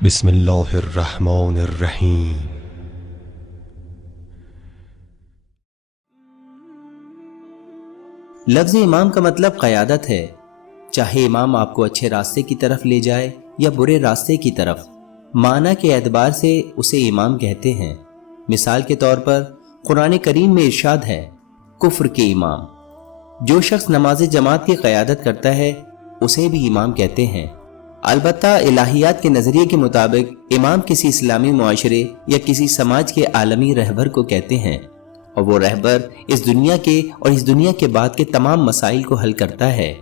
بسم اللہ الرحمن الرحیم۔ لفظ امام کا مطلب قیادت ہے، چاہے امام آپ کو اچھے راستے کی طرف لے جائے یا برے راستے کی طرف، معنی کے اعتبار سے اسے امام کہتے ہیں۔ مثال کے طور پر قرآن کریم میں ارشاد ہے، کفر کے امام۔ جو شخص نماز جماعت کی قیادت کرتا ہے اسے بھی امام کہتے ہیں۔ البتہ الہیات کے نظریے کے مطابق امام کسی اسلامی معاشرے یا کسی سماج کے عالمی رہبر کو کہتے ہیں، اور وہ رہبر اس دنیا کے اور اس دنیا کے بعد کے تمام مسائل کو حل کرتا ہے۔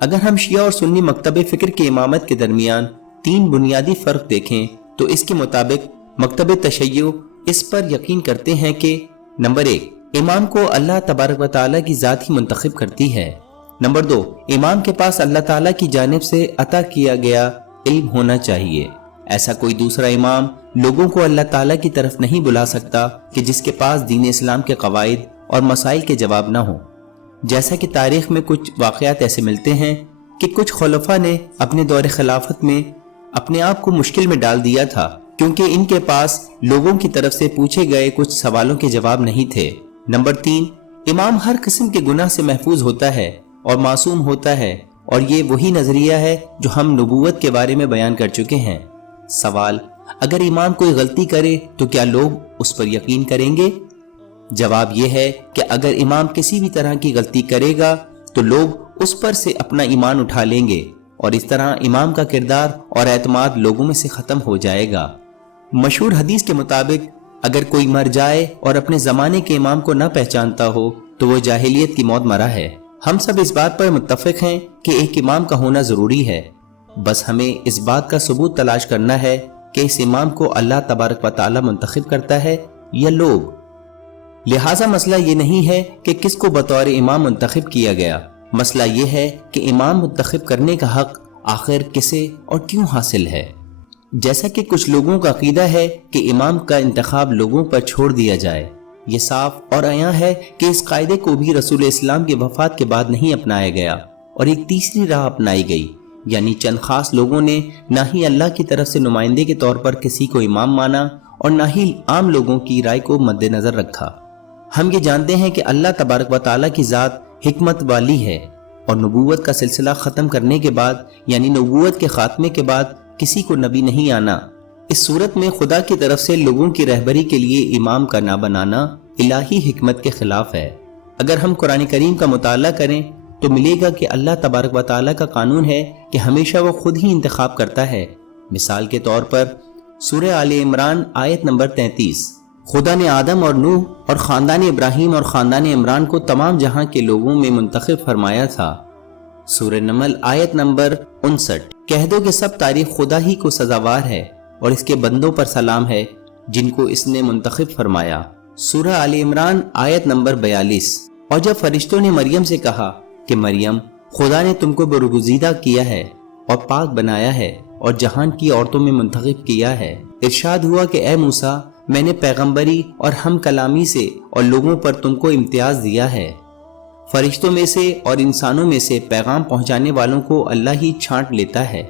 اگر ہم شیعہ اور سنی مکتب فکر کی امامت کے درمیان 3 بنیادی فرق دیکھیں تو اس کے مطابق مکتب تشیع اس پر یقین کرتے ہیں کہ نمبر 1، امام کو اللہ تبارک و تعالیٰ کی ذات ہی منتخب کرتی ہے۔ نمبر 2، امام کے پاس اللہ تعالیٰ کی جانب سے عطا کیا گیا علم ہونا چاہیے۔ ایسا کوئی دوسرا امام لوگوں کو اللہ تعالیٰ کی طرف نہیں بلا سکتا کہ جس کے پاس دین اسلام کے قواعد اور مسائل کے جواب نہ ہوں۔ جیسا کہ تاریخ میں کچھ واقعات ایسے ملتے ہیں کہ کچھ خلفاء نے اپنے دور خلافت میں اپنے آپ کو مشکل میں ڈال دیا تھا، کیونکہ ان کے پاس لوگوں کی طرف سے پوچھے گئے کچھ سوالوں کے جواب نہیں تھے۔ نمبر 3، امام ہر قسم کے گناہ سے محفوظ ہوتا ہے اور معصوم ہوتا ہے، اور یہ وہی نظریہ ہے جو ہم نبوت کے بارے میں بیان کر چکے ہیں۔ سوال، اگر امام کوئی غلطی کرے تو کیا لوگ اس پر یقین کریں گے؟ جواب یہ ہے کہ اگر امام کسی بھی طرح کی غلطی کرے گا تو لوگ اس پر سے اپنا ایمان اٹھا لیں گے، اور اس طرح امام کا کردار اور اعتماد لوگوں میں سے ختم ہو جائے گا۔ مشہور حدیث کے مطابق اگر کوئی مر جائے اور اپنے زمانے کے امام کو نہ پہچانتا ہو تو وہ جاہلیت کی موت مرا ہے۔ ہم سب اس بات پر متفق ہیں کہ ایک امام کا ہونا ضروری ہے، بس ہمیں اس بات کا ثبوت تلاش کرنا ہے کہ اس امام کو اللہ تبارک و تعالی منتخب کرتا ہے یا لوگ۔ لہٰذا مسئلہ یہ نہیں ہے کہ کس کو بطور امام منتخب کیا گیا، مسئلہ یہ ہے کہ امام منتخب کرنے کا حق آخر کسے اور کیوں حاصل ہے۔ جیسا کہ کچھ لوگوں کا عقیدہ ہے کہ امام کا انتخاب لوگوں پر چھوڑ دیا جائے، یہ صاف اور عیاں ہے کہ اس قاعدے کو بھی رسول اسلام کی وفات کے بعد نہیں اپنایا گیا، اور ایک تیسری راہ اپنائی گئی، یعنی چند خاص لوگوں نے نہ ہی اللہ کی طرف سے نمائندے کے طور پر کسی کو امام مانا اور نہ ہی عام لوگوں کی رائے کو مد نظر رکھا۔ ہم یہ جانتے ہیں کہ اللہ تبارک و تعالیٰ کی ذات حکمت والی ہے، اور نبوت کا سلسلہ ختم کرنے کے بعد، یعنی نبوت کے خاتمے کے بعد کسی کو نبی نہیں آنا۔ اس صورت میں خدا کی طرف سے لوگوں کی رہبری کے لیے امام کا نہ بنانا الہی حکمت کے خلاف ہے۔ اگر ہم قرآن کریم کا مطالعہ کریں تو ملے گا کہ اللہ تبارک و تعالیٰ کا قانون ہے کہ ہمیشہ وہ خود ہی انتخاب کرتا ہے۔ مثال کے طور پر سورہ آل عمران آیت نمبر 33، خدا نے آدم اور نوح اور خاندان ابراہیم اور خاندان عمران کو تمام جہاں کے لوگوں میں منتخب فرمایا تھا۔ سورہ نمل آیت نمبر 59، کہہ دو کہ سب تعریف خدا ہی کو سزاوار ہے اور اس کے بندوں پر سلام ہے جن کو اس نے منتخب فرمایا۔ سورہ آل عمران آیت نمبر 42، اور جب فرشتوں نے مریم سے کہا کہ مریم، خدا نے تم کو برگزیدہ کیا ہے اور پاک بنایا ہے اور جہان کی عورتوں میں منتخب کیا ہے، ارشاد ہوا کہ اے موسیٰ، میں نے پیغمبری اور ہم کلامی سے اور لوگوں پر تم کو امتیاز دیا ہے۔ فرشتوں میں سے اور انسانوں میں سے پیغام پہنچانے والوں کو اللہ ہی چھانٹ لیتا ہے،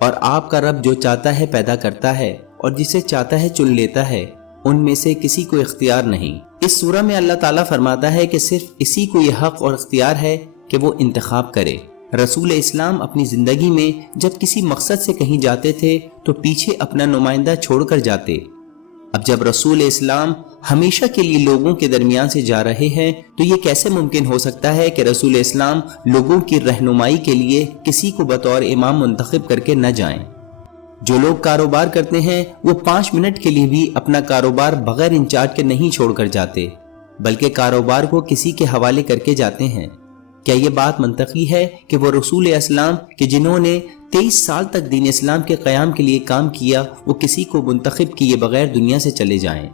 اور آپ کا رب جو چاہتا ہے پیدا کرتا ہے اور جسے چاہتا ہے چن لیتا ہے، ان میں سے کسی کو اختیار نہیں۔ اس سورہ میں اللہ تعالیٰ فرماتا ہے کہ صرف اسی کو یہ حق اور اختیار ہے کہ وہ انتخاب کرے۔ رسول اسلام اپنی زندگی میں جب کسی مقصد سے کہیں جاتے تھے تو پیچھے اپنا نمائندہ چھوڑ کر جاتے۔ اب جب رسول اسلام ہمیشہ کے لیے لوگوں کے درمیان سے جا رہے ہیں تو یہ کیسے ممکن ہو سکتا ہے کہ رسول اسلام لوگوں کی رہنمائی کے لیے کسی کو بطور امام منتخب کر کے نہ جائیں؟ جو لوگ کاروبار کرتے ہیں وہ 5 منٹ کے لیے بھی اپنا کاروبار بغیر انچارج کے نہیں چھوڑ کر جاتے، بلکہ کاروبار کو کسی کے حوالے کر کے جاتے ہیں۔ کیا یہ بات منطقی ہے کہ وہ رسول اسلام کہ جنہوں نے 23 سال تک دین اسلام کے قیام کے لیے کام کیا، وہ کسی کو منتخب کیے بغیر دنیا سے چلے جائیں؟